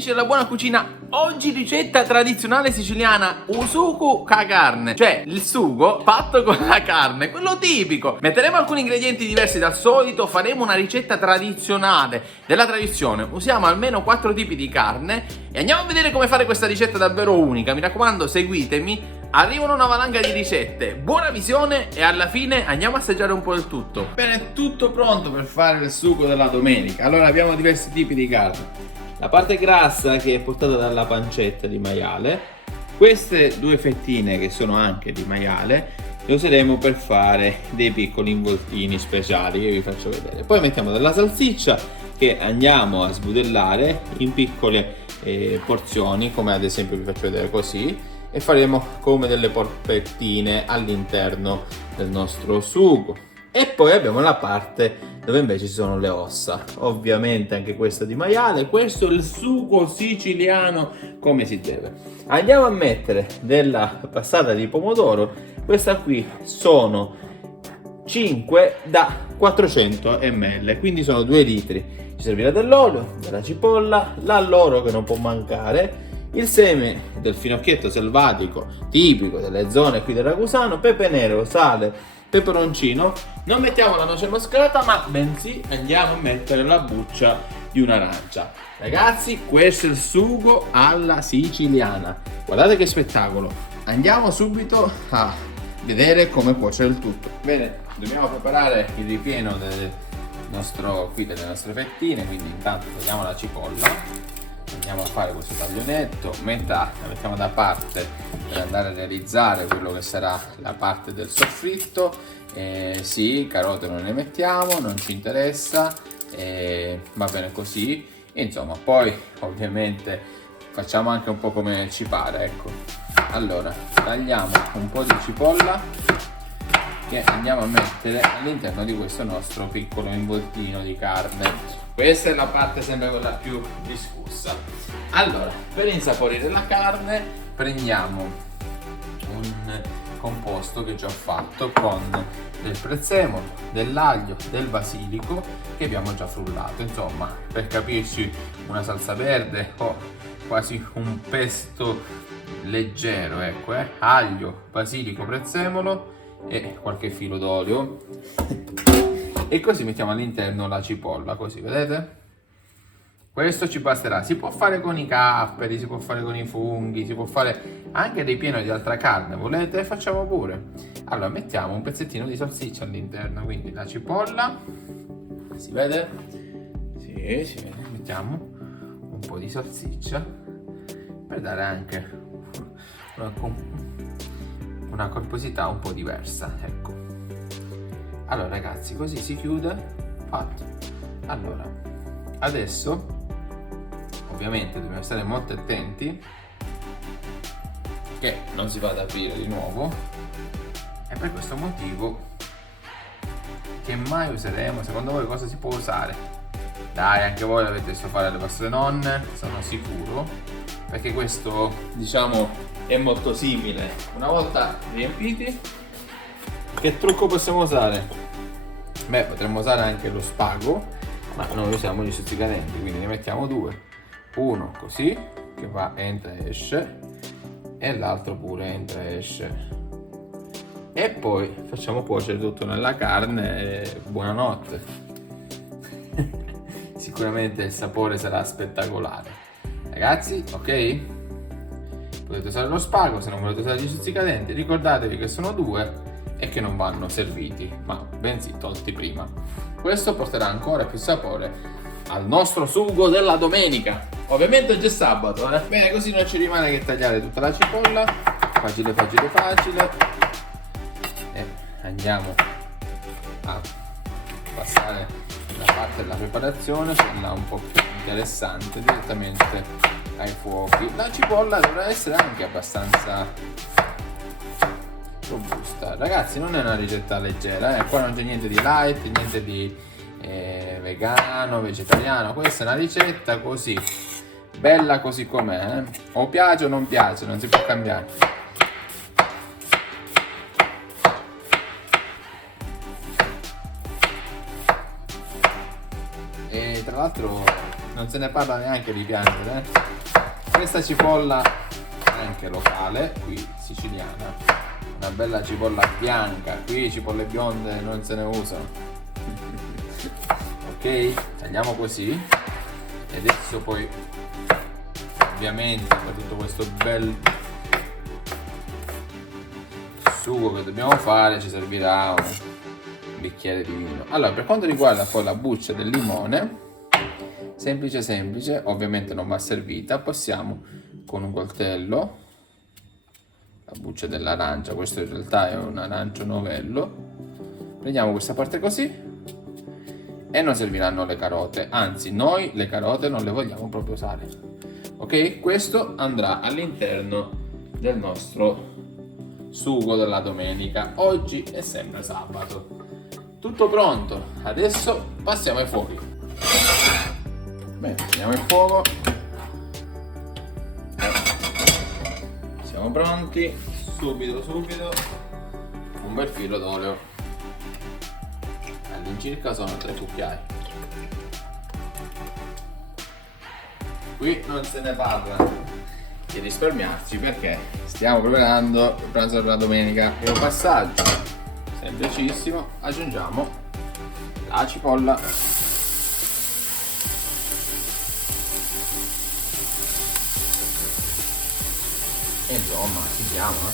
amici della buona cucina, oggi ricetta tradizionale siciliana, usuku ca carne, cioè il sugo fatto con la carne, quello tipico. Metteremo alcuni ingredienti diversi dal solito, faremo una ricetta tradizionale della tradizione, usiamo almeno 4 tipi di carne e andiamo a vedere come fare questa ricetta davvero unica. Mi raccomando, seguitemi. Arrivano una valanga di ricette, buona visione e alla fine andiamo a assaggiare un po' il tutto. Bene, tutto pronto per fare il sugo della domenica. Allora abbiamo diversi tipi di carne. La parte grassa che è portata dalla pancetta di maiale, queste due fettine che sono anche di maiale, le useremo per fare dei piccoli involtini speciali che vi faccio vedere. Poi mettiamo della salsiccia che andiamo a sbudellare in piccole porzioni, come ad esempio vi faccio vedere così, e faremo come delle polpettine all'interno del nostro sugo. E poi abbiamo la parte dove invece ci sono le ossa, ovviamente anche questa di maiale. Questo è il sugo siciliano come si deve. Andiamo a mettere della passata di pomodoro, questa qui sono 5 da 400 ml, quindi sono 2 litri. Ci servirà dell'olio, della cipolla, l'alloro che non può mancare, il seme del finocchietto selvatico tipico delle zone qui del Ragusano, pepe nero, sale, peperoncino. Non mettiamo la noce moscata, ma bensì andiamo a mettere la buccia di un'arancia. Ragazzi, questo è il sugo alla siciliana. Guardate che spettacolo. Andiamo subito a vedere come cuocere il tutto. Bene, dobbiamo preparare il ripieno delle nostre fettine, quindi intanto togliamo la cipolla. Andiamo a fare questo taglionetto, metà la mettiamo da parte per andare a realizzare quello che sarà la parte del soffritto. Sì, carote non ne mettiamo, non ci interessa, va bene così. Insomma, poi ovviamente facciamo anche un po' come ci pare, ecco. Allora, tagliamo un po' di cipolla che andiamo a mettere all'interno di questo nostro piccolo involtino di carne. Questa è la parte sempre quella più discussa. Allora, per insaporire la carne prendiamo un composto che già ho fatto con del prezzemolo, dell'aglio, del basilico che abbiamo già frullato. Insomma, per capirci, una salsa verde o quasi un pesto leggero, ecco, aglio, basilico, prezzemolo e qualche filo d'olio. E così mettiamo all'interno la cipolla, così, vedete? Questo ci basterà. Si può fare con i capperi, si può fare con i funghi, si può fare anche ripieno di altra carne, volete? Facciamo pure. Allora, mettiamo un pezzettino di salsiccia all'interno, quindi la cipolla, si vede? Sì, si vede. Mettiamo un po' di salsiccia per dare anche una corposità un po' diversa, ecco. Allora ragazzi, così si chiude, fatto. Allora, adesso ovviamente dobbiamo stare molto attenti che non si vada ad aprire di nuovo, e per questo motivo che mai useremo. Secondo voi cosa si può usare? Dai, anche voi l'avete visto fare alle vostre nonne, sono sicuro, perché questo, diciamo, è molto simile. Una volta riempiti, che trucco possiamo usare? Beh, potremmo usare anche lo spago, ma noi usiamo gli stuzzicadenti, quindi ne mettiamo 2. Uno così, che va, entra e esce, e l'altro pure entra e esce. E poi facciamo cuocere tutto nella carne e buonanotte. Sicuramente il sapore sarà spettacolare. Ragazzi, ok? Potete usare lo spago, se non volete usare gli stuzzicadenti, ricordatevi che sono 2 e che non vanno serviti, ma bensì tolti prima. Questo porterà ancora più sapore al nostro sugo della domenica. Ovviamente oggi è sabato, bene, così non ci rimane che tagliare tutta la cipolla, facile. E andiamo a passare la parte della preparazione, quella un po' più interessante, direttamente ai fuochi. La cipolla dovrà essere anche abbastanza robusta. Ragazzi, non è una ricetta leggera, qua non c'è niente di light, niente di vegano, vegetariano. Questa è una ricetta così, bella così com'è, o piace o non piace, non si può cambiare. e tra l'altro non se ne parla neanche di piangere. Questa cipolla è anche locale, qui siciliana, una bella cipolla bianca, qui cipolle bionde non se ne usano. Ok, tagliamo così e adesso poi ovviamente per tutto questo bel sugo che dobbiamo fare ci servirà un bicchiere di vino. Allora, per quanto riguarda poi la buccia del limone, semplice semplice, ovviamente non va servita, possiamo con un coltello, la buccia dell'arancia, questo in realtà è un arancio novello, prendiamo questa parte così e non serviranno le carote, anzi noi le carote non le vogliamo proprio usare, ok? Questo andrà all'interno del nostro sugo della domenica. Oggi è sempre sabato. Tutto pronto, adesso passiamo ai fuochi. Bene, prendiamo il fuoco. Siamo pronti, subito un bel filo d'olio, all'incirca sono 3 cucchiai. Qui non se ne parla di risparmiarci perché stiamo preparando il pranzo per la domenica. Primo passaggio, semplicissimo, aggiungiamo la cipolla. E insomma, si chiama.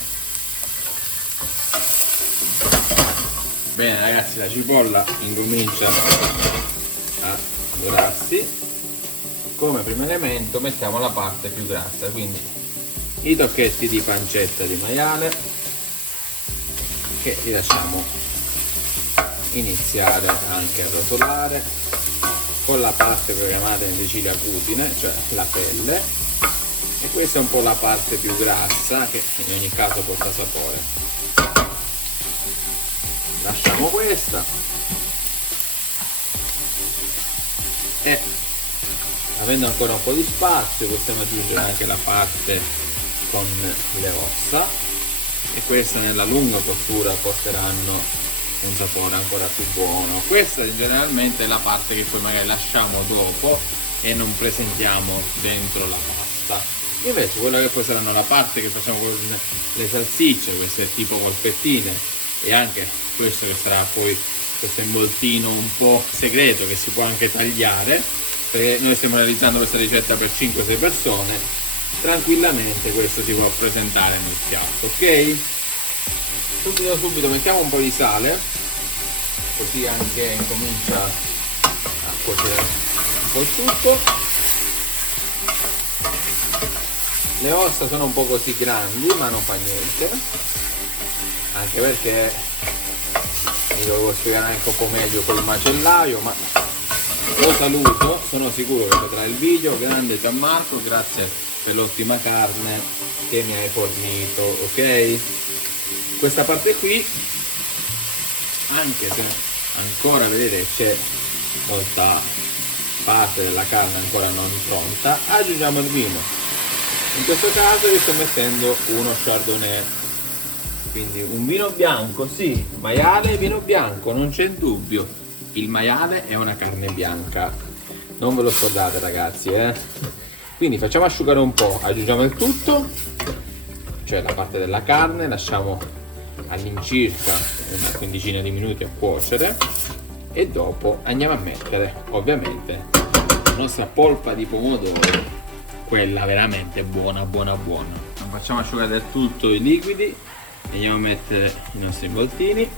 Bene ragazzi, la cipolla incomincia a dorarsi. Come primo elemento mettiamo la parte più grassa, quindi i tocchetti di pancetta di maiale che li lasciamo iniziare anche a rotolare con la parte chiamata in Sicilia cutine, cioè la pelle, e questa è un po' la parte più grassa che in ogni caso porta sapore. Lasciamo questa e avendo ancora un po' di spazio possiamo aggiungere anche la parte con le ossa e questa nella lunga cottura porteranno un sapore ancora più buono. Questa generalmente è la parte che poi magari lasciamo dopo e non presentiamo dentro la pasta. Invece quella che poi saranno la parte che facciamo con le salsicce, queste tipo polpettine, e anche questo che sarà poi questo involtino un po' segreto che si può anche tagliare, perché noi stiamo realizzando questa ricetta per 5-6 persone, tranquillamente questo si può presentare nel piatto, ok? Subito mettiamo un po' di sale, così anche incomincia a cuocere un po' il tutto. Le ossa sono un po' così grandi, ma non fa niente, anche perché vi dovevo spiegare anche un po' meglio col macellaio, ma lo saluto, sono sicuro che vedrà il video. Grande Gianmarco, grazie per l'ottima carne che mi hai fornito, ok? Questa parte qui, anche se ancora vedete c'è molta parte della carne ancora non pronta, aggiungiamo il vino. In questo caso io sto mettendo uno chardonnay, quindi un vino bianco, sì, maiale, vino bianco, non c'è dubbio. Il maiale è una carne bianca, non ve lo scordate ragazzi, Quindi facciamo asciugare un po', aggiungiamo il tutto, cioè la parte della carne, lasciamo all'incirca una quindicina di minuti a cuocere e dopo andiamo a mettere ovviamente la nostra polpa di pomodoro, quella veramente buona. Non facciamo asciugare del tutto i liquidi, andiamo a mettere i nostri involtini.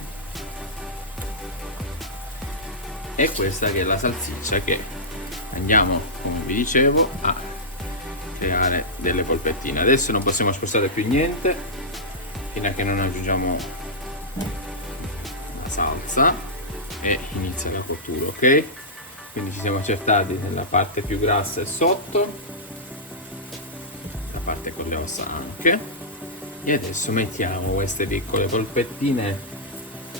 E questa che è la salsiccia che andiamo, come vi dicevo, a creare delle polpettine. Adesso non possiamo spostare più niente fino a che non aggiungiamo la salsa e inizia la cottura, ok? Quindi ci siamo accertati nella parte più grassa e sotto, la parte con le ossa anche, e adesso mettiamo queste piccole polpettine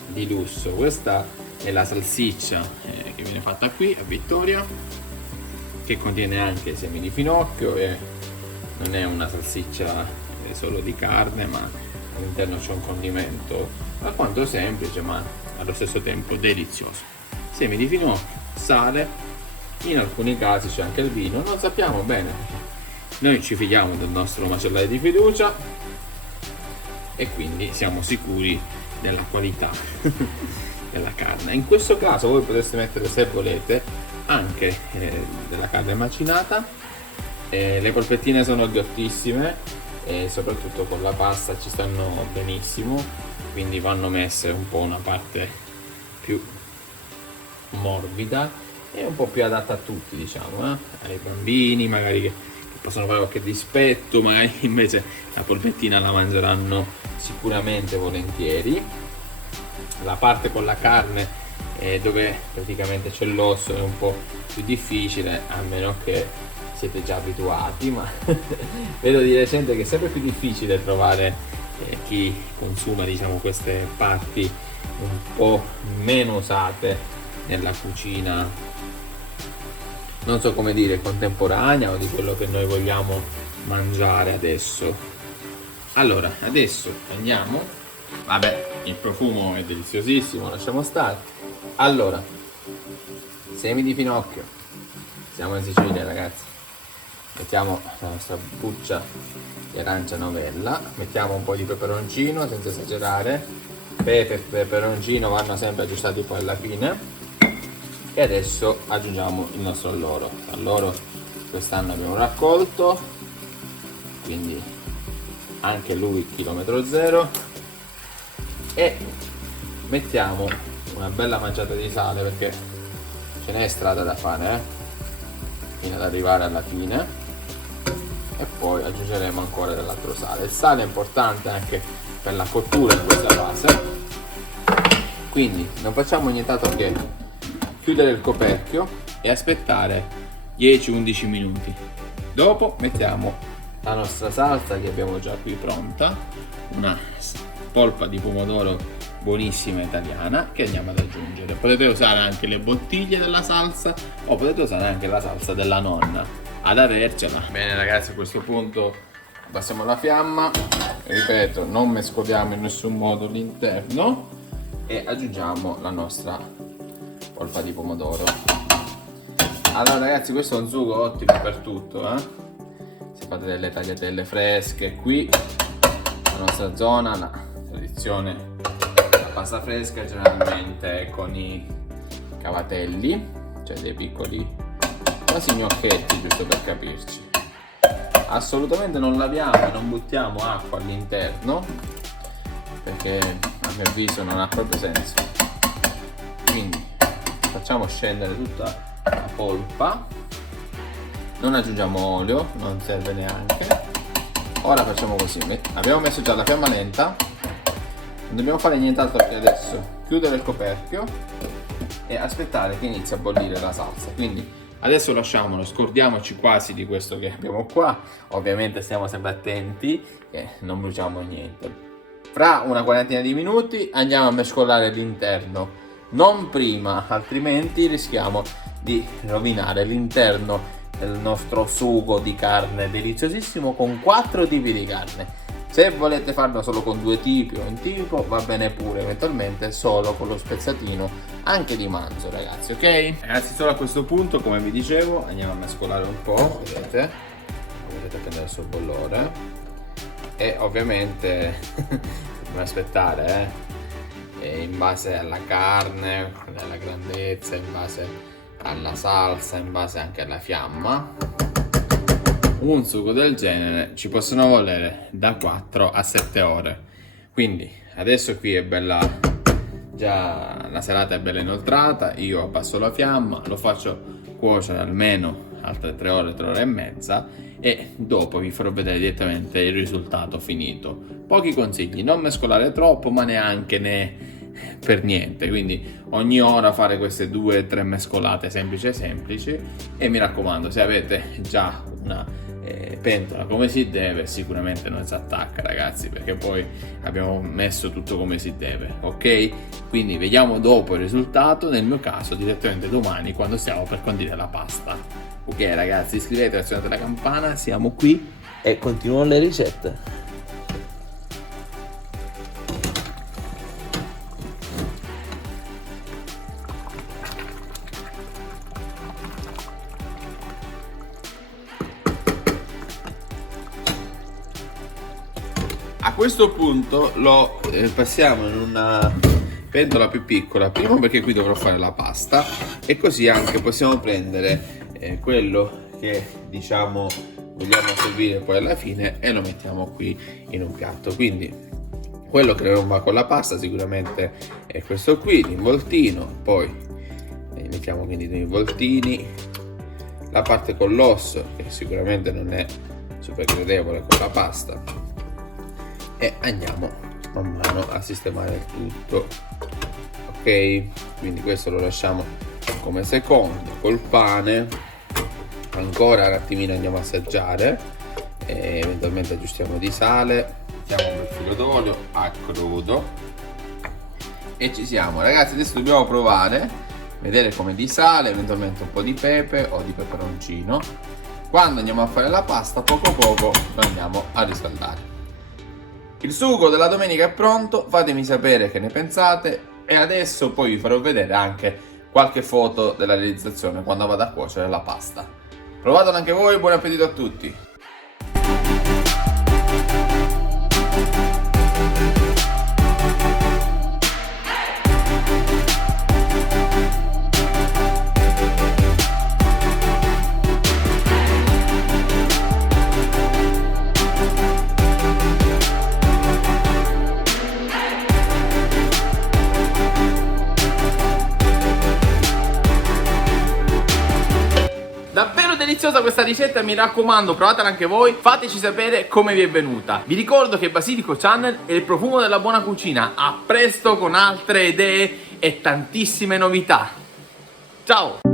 di lusso. Questa è la salsiccia che viene fatta qui a Vittoria, che contiene anche semi di finocchio e non è una salsiccia solo di carne, ma all'interno c'è un condimento alquanto semplice ma allo stesso tempo delizioso. Semi di finocchio, sale, in alcuni casi c'è anche il vino, non sappiamo bene. Noi ci fidiamo del nostro macellaio di fiducia e quindi siamo sicuri della qualità della carne. In questo caso voi potreste mettere, se volete, anche della carne macinata. Le polpettine sono ghiottissime e soprattutto con la pasta ci stanno benissimo, quindi vanno messe un po' una parte più morbida e un po' più adatta a tutti, diciamo, ai bambini magari che possono fare qualche dispetto, ma invece la polpettina la mangeranno sicuramente volentieri. La parte con la carne dove praticamente c'è l'osso è un po' più difficile, a meno che siete già abituati, ma vedo di recente che è sempre più difficile trovare chi consuma, diciamo, queste parti un po' meno usate nella cucina, non so come dire, contemporanea o di quello che noi vogliamo mangiare adesso. Allora, adesso andiamo, vabbè, il profumo è deliziosissimo, lasciamo stare. Allora, semi di finocchio, siamo in Sicilia ragazzi, mettiamo la nostra buccia di arancia novella, mettiamo un po' di peperoncino senza esagerare, pepe e peperoncino vanno sempre aggiustati poi alla fine. E adesso aggiungiamo il nostro alloro. Alloro quest'anno abbiamo raccolto, quindi anche lui chilometro zero, e mettiamo una bella manciata di sale perché ce n'è strada da fare fino ad arrivare alla fine, e poi aggiungeremo ancora dell'altro sale. Il sale è importante anche per la cottura di questa base, quindi non facciamo nient'altro che chiudere il coperchio e aspettare 10-11 minuti. Dopo mettiamo la nostra salsa che abbiamo già qui pronta, una polpa di pomodoro buonissima italiana che andiamo ad aggiungere. Potete usare anche le bottiglie della salsa o potete usare anche la salsa della nonna ad avercela. Bene ragazzi, a questo punto abbassiamo la fiamma, ripeto, non mescoliamo in nessun modo l'interno e aggiungiamo la nostra polpa di pomodoro. Allora ragazzi, questo è un sugo ottimo per tutto, se fate delle tagliatelle fresche. Qui la nostra zona, la tradizione, la pasta fresca generalmente è con i cavatelli, cioè dei piccoli quasi gnocchetti, giusto per capirci. Assolutamente non laviamo e non buttiamo acqua all'interno perché a mio avviso non ha proprio senso. Quindi facciamo scendere tutta la polpa, non aggiungiamo olio, non serve neanche. Ora facciamo così, abbiamo messo già la fiamma lenta, non dobbiamo fare nient'altro che adesso chiudere il coperchio e aspettare che inizi a bollire la salsa. Quindi adesso lasciamolo, scordiamoci quasi di questo che abbiamo qua, ovviamente stiamo sempre attenti che non bruciamo niente. Fra una quarantina di minuti andiamo a mescolare l'interno, non prima, altrimenti rischiamo di rovinare l'interno del nostro sugo di carne deliziosissimo con 4 tipi di carne. Se volete farlo solo con 2 tipi o un tipo va bene pure, eventualmente solo con lo spezzatino anche di manzo ragazzi, ok? Ragazzi, solo a questo punto, come vi dicevo, andiamo a mescolare un po', vedete prendere il suo bollore e ovviamente dobbiamo aspettare in base alla carne, alla grandezza, in base alla salsa, in base anche alla fiamma. Un sugo del genere ci possono volere da 4 a 7 ore. Quindi adesso qui è bella, già la serata è bella inoltrata, io abbasso la fiamma, lo faccio cuocere almeno altre 3 ore, 3 ore e mezza, e dopo vi farò vedere direttamente il risultato finito. Pochi consigli: non mescolare troppo, ma neanche per niente, quindi ogni ora fare queste 2-3 mescolate semplici, e mi raccomando, se avete già una pentola come si deve, sicuramente non si attacca ragazzi, perché poi abbiamo messo tutto come si deve, ok? Quindi vediamo dopo il risultato, nel mio caso direttamente domani quando stiamo per condire la pasta. Ok ragazzi, iscrivetevi, azionate la campana, siamo qui e continuano le ricette. questo punto lo passiamo in una pentola più piccola, primo perché qui dovrò fare la pasta e così anche possiamo prendere quello che diciamo vogliamo servire poi alla fine e lo mettiamo qui in un piatto. Quindi quello che non va con la pasta sicuramente è questo qui, l'involtino, poi mettiamo quindi dei involtini, la parte con l'osso che sicuramente non è super gradevole con la pasta, e andiamo man mano a sistemare il tutto. Ok, quindi questo lo lasciamo come secondo. Col pane ancora un attimino andiamo a assaggiare, eventualmente aggiustiamo di sale, mettiamo un bel filo d'olio a crudo e ci siamo. Ragazzi, adesso dobbiamo provare, vedere come di sale, eventualmente un po' di pepe o di peperoncino. Quando andiamo a fare la pasta, poco poco lo andiamo a riscaldare. Il sugo della domenica è pronto, fatemi sapere che ne pensate e adesso poi vi farò vedere anche qualche foto della realizzazione quando vado a cuocere la pasta. Provatelo anche voi, buon appetito a tutti! Davvero deliziosa questa ricetta, mi raccomando, provatela anche voi, fateci sapere come vi è venuta. Vi ricordo che Basilico Channel è il profumo della buona cucina. A presto con altre idee e tantissime novità. Ciao!